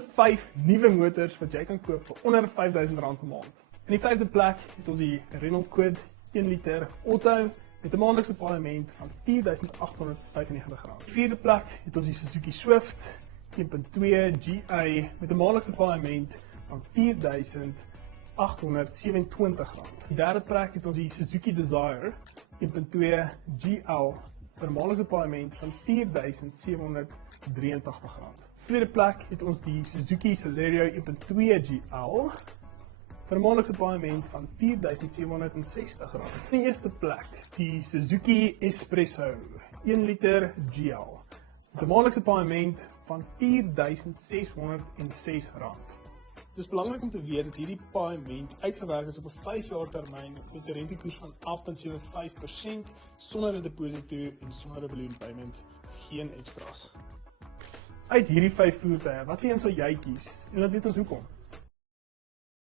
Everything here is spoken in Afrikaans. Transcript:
5 nuwe motors wat jy kan koop vir onder R5,000 per maand. In die 5de plek het ons die Renault Kwid 1 liter Auto met 'n maandelikse paaiement van R4,895. In die 4de plek het ons die Suzuki Swift 1.2 GI met 'n maandelikse paaiement van R4,827. In die 3de plek het ons die Suzuki Desire 1.2 GL per maandelikse paaiement van R4,783. In die 2de plek het ons die Suzuki Celerio 1.2 GL vir 'n maandelikse paaiement van R4,760. In die 1ste plek die Suzuki Espresso 1 liter GL met 'n maandelikse paaiement van R4,606. Het is belangrik om te weet dat hierdie paaiement uitgewerk is op 'n 5 jaar termyn met 'n rentekoers van 11,75% sonder 'n deposito en sonder 'n balloon payment, geen extras. Uit hierdie 5 voertuie, wat se een sal jy kies? En laat weet ons hoekom.